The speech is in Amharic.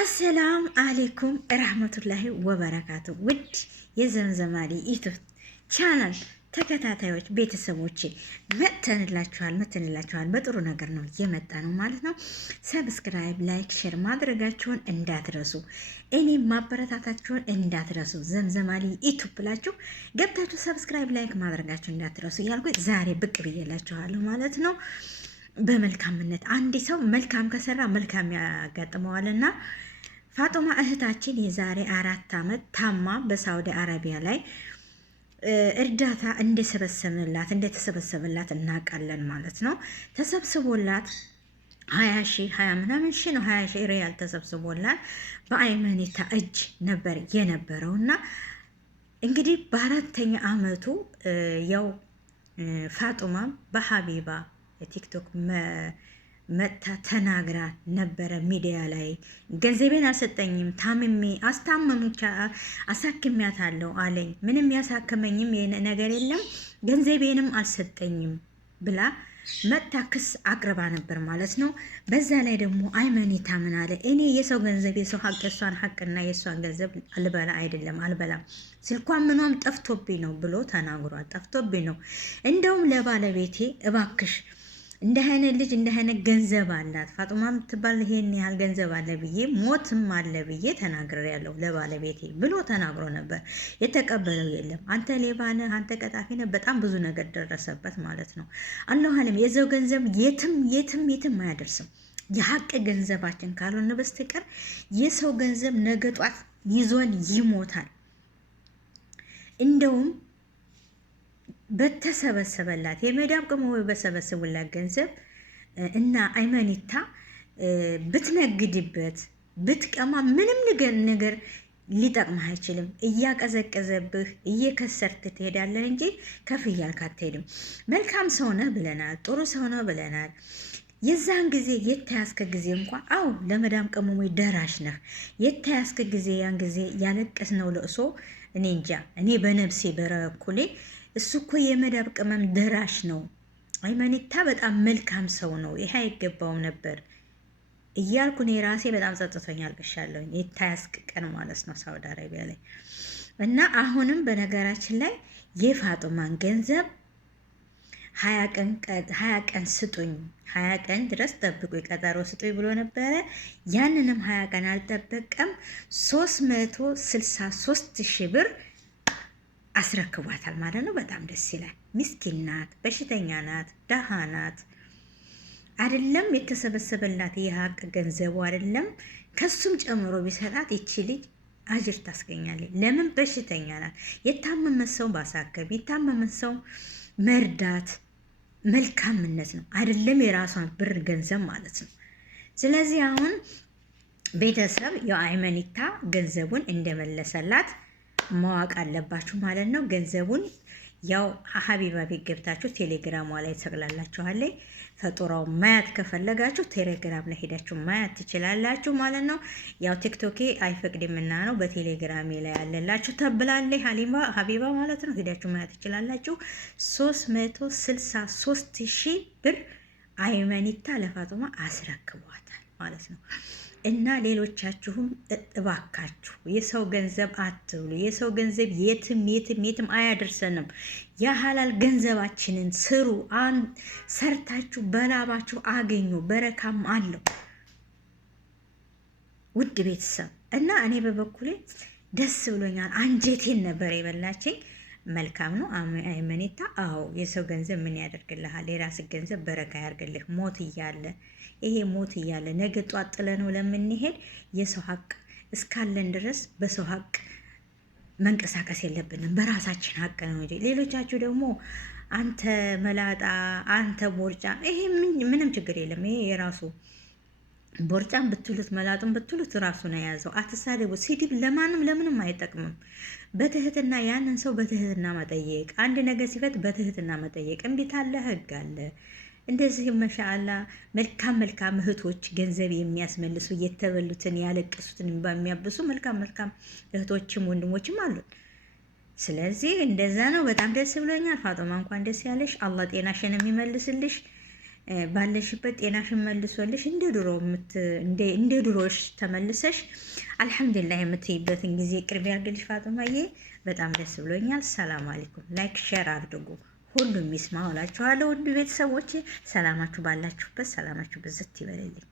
አሰላም አሌይኩም ረህመቱላሂ ወበረካቱ። ውድ የዘምዘማሊ ዩቱብ ቻናል ተከታታዮች ቤተሰቦች መተንላችኋል። በጥሩ ነገር ነው እየመጣ ነው ማለት ነው። ሰብስክራይብ፣ ላይክ፣ ሼር ማድረጋችሁን እንዳትረሱ፣ እኔም ማበረታታችሁን እንዳትረሱ። ዘምዘማሊ ዩቱብ ብላችሁ ገብታችሁ ሰብስክራይብ፣ ላይክ ማድረጋችሁን እንዳትረሱ እያልኩ ዛሬ ብቅ ብዬላችኋለሁ ማለት ነው። በመልካምነት አንድ ሰው መልካም ከሰራ መልካም ያጋጥመዋልና ፋጡማ እህታችን የዛሬ 4 ዓመት ታማ በሳውዲ አረቢያ ላይ እርዳታ እንደተሰበሰበላት እናውቃለን ማለት ነው። ተሰብስቦላት 20 ምናምን ሺህ ነው 20 ሺህ ሪያል ተሰብስቦላት በአይመኒታ እጅ ነበር የነበረውና እንግዲህ በ4ኛ ዓመቱ ያው ፋጡማ በሀቢባ የቲክቶክ መጥታ ተናግራ ነበረ ሚዲያ ላይ። ገንዘቤን አልሰጠኝም፣ ታምሜ አሳክሚያታለሁ አለኝ። ምንም ያሳከመኝም ነገር የለም፣ ገንዘቤንም አልሰጠኝም ብላ መጥታ ክስ አቅርባ ነበር ማለት ነው። በዛ ላይ ደግሞ አይመኒታ ምን አለ? እኔ የሰው ገንዘብ የሰው ሀቅ የሷን ሀቅና የሷን ገንዘብ አልበላም፣ ስልኳን ምኗም ጠፍቶብኝ ነው ብሎ ተናግሯል። ጠፍቶብኝ ነው እንደውም ለባለቤቴ እባክሽ እንደ አይነት ልጅ እንደ አይነት ገንዘብ አላት ፋጡማ የምትባል ይሄን ያህል ገንዘብ አለ ብዬ ሞትም አለ ብዬ ተናግሬያለሁ ለባለቤቴ ብሎ ተናግሮ ነበር። የተቀበለው የለም። አንተ ሌባ ነህ፣ አንተ ቀጣፊ ነህ፣ በጣም ብዙ ነገር ደረሰበት ማለት ነው። አላህ አለም የዘው ገንዘብ የትም አያደርስም። የሀቅ ገንዘባችን ካልሆነ በስተቀር የሰው ገንዘብ ነገ ጧት ይዞን ይሞታል። እንደውም በተሰበሰበላት የመዳም ቅመሞች በሰበሰቡላት ገንዘብ እና አይመኒታ ብትነግድበት ብትቀማ ምንም ነገር ሊጠቅምህ አይችልም። እያቀዘቀዘብህ እየከሰርት ትሄዳለህ እንጂ ከፍ እያልክ አትሄድም። መልካም ሰው ነህ ብለናል፣ ጥሩ ሰው ነህ ብለናል። የዛን ጊዜ የተያዝከ ጊዜ እንኳ አው ለመዳም ቅመሞች ደራሽ ነህ። የተያዝከ ጊዜ ያን ጊዜ ያለቀስነው ለእሶ እኔ እንጃ። እኔ በነብሴ በረኩሌ እሱ እኮ የመዳብ ቅመም ደራሽ ነው። አይመኒታ በጣም መልካም ሰው ነው። ይሄ አይገባውም ነበር እያልኩ እኔ ራሴ በጣም ጸጥቶኛል። ብሻለሁ የታያስቅ ቀን ማለት ነው ሳውዲ አረቢያ ላይ እና አሁንም በነገራችን ላይ የፋጡማን ገንዘብ 20 ቀን ስጡኝ፣ 20 ቀን ድረስ ጠብቁ፣ ቀጠሮ ስጡኝ ብሎ ነበረ። ያንንም 20 ቀን አልጠበቀም። 363 ሺህ ብር አስረክቧታል ማለት ነው። በጣም ደስ ይላል። ምስኪን ናት፣ በሽተኛ ናት፣ ደሃ ናት። አይደለም የተሰበሰበላት የሀቅ ገንዘቡ አይደለም ከሱም ጨምሮ ቢሰጣት ይቺ ልጅ አጅር ታስገኛለች። ለምን? በሽተኛ ናት። የታመመ ሰው ባሳከም የታመመ ሰው መርዳት መልካምነት ነው። አይደለም የራሷን ብር ገንዘብ ማለት ነው። ስለዚህ አሁን ቤተሰብ የአይመኒታ ገንዘቡን እንደመለሰላት ማወቅ አለባችሁ ማለት ነው። ገንዘቡን ያው ሀቢባ ቤት ገብታችሁ ቴሌግራሟ ላይ ተሰቅላላችኋለች። ፈጡራው ማያት ከፈለጋችሁ ቴሌግራም ላይ ሄዳችሁ ማያት ትችላላችሁ ማለት ነው። ያው ቲክቶኬ አይፈቅድምና ነው በቴሌግራሜ ላይ ያለላችሁ ተብላለች ሀቢባ ማለት ነው። ሄዳችሁ ማያት ትችላላችሁ። 363 ሺህ ብር አይመኒታ ለፋጡማ አስረክቧታል ማለት ነው። እና ሌሎቻችሁም እባካችሁ የሰው ገንዘብ አትብሉ። የሰው ገንዘብ የትም አያደርሰንም። የሀላል ገንዘባችንን ስሩ። ሰርታችሁ በላባችሁ አገኙ። በረካም አለው ውድ ቤተሰብ እና እኔ በበኩሌ ደስ ብሎኛል። አንጀቴን ነበር የበላችኝ። መልካም ነው አይመኒታ። አዎ የሰው ገንዘብ ምን ያደርግልሃል? የራስ ገንዘብ በረካ ያርግልህ። ሞት እያለ ይሄ ሞት እያለ ነገ ጧት ጥለነው ለምንሄድ የሰው ሀቅ እስካለን ድረስ በሰው ሀቅ መንቀሳቀስ የለብንም። በራሳችን ሀቅ ነው እንጂ ሌሎቻችሁ ደግሞ አንተ መላጣ፣ አንተ ቦርጫ፣ ይሄ ምንም ችግር የለም። ይሄ የራሱ ቦርጫም ብትሉት መላጡም ብትሉት ራሱ ነው የያዘው። አትሳደቡ። ስድብ ለምንም አይጠቅምም። በትህትና ያንን ሰው በትህትና መጠየቅ፣ አንድ ነገር ሲፈት በትህትና መጠየቅ። እምቢት አለ፣ ህግ አለ። እንደዚህ መሻአላ መልካም እህቶች ገንዘብ የሚያስመልሱ የተበሉትን ያለቀሱትን በሚያብሱ መልካም እህቶችም ወንድሞችም አሉ። ስለዚህ እንደዛ ነው። በጣም ደስ ብሎኛል። ፋጡማ እንኳን ደስ ያለሽ። አላህ ጤናሽን የሚመልስልሽ። ባለሽበት ጤናሽን መልሶልሽ እንደ ድሮሽ ተመልሰሽ አልሐምዱሊላህ የምትይበትን ጊዜ ቅርብ ያርግልሽ ፋጡማዬ። በጣም ደስ ብሎኛል። ሰላም አለይኩም። ላይክ ሼር አድርጉ፣ ሁሉም ይስማ እላችኋለሁ። ውድ ቤተሰቦቼ ሰላማችሁ ባላችሁበት ሰላማችሁ ብዝት ይበልልኝ።